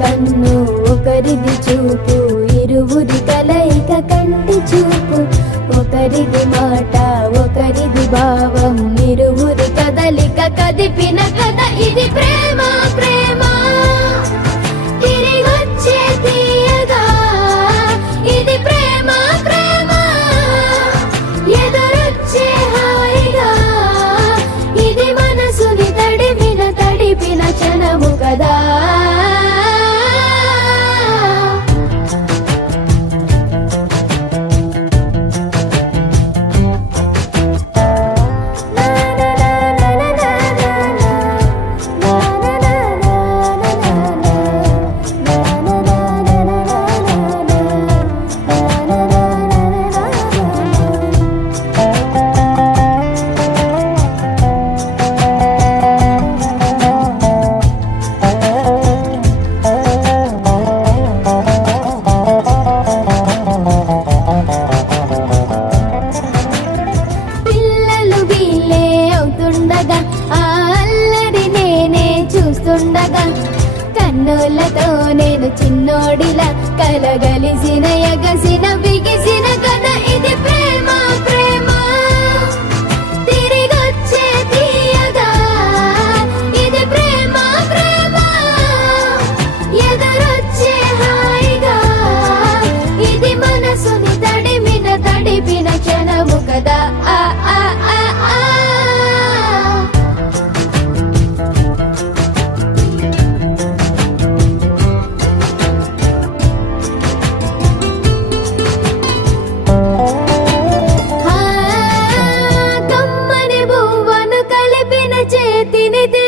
కన్ను ఒకరిది చూపు, ఇరువురి కలయిక కంటి చూపు. ఒకరిది మాట ఒకరిది భావం, ఇరువురి కదలిక కదిపిన కథ ఇది ప్రేమ. ప్రేమ తిరిగొచ్చే తీయగా ఇది ప్రేమ. ప్రేమ ఎదురొచ్చే హాయిగా ఇది మనసుని తడిపిన క్షణము కదా. కన్నులతో నేను చిన్నోడిలా కలగలిసిన ఎగసిన బిగిసిన కథ ఇది ప్రేమ. ప్రేమ తిరిగొచ్చే తీయగా ఇది ప్రేమ. ప్రేమ ఎదురొచ్చే హాయిగా ఇది మనసుని తడిపిన క్షణము కదా. కమ్మని బువ్వను కలిపిన చేతినిదే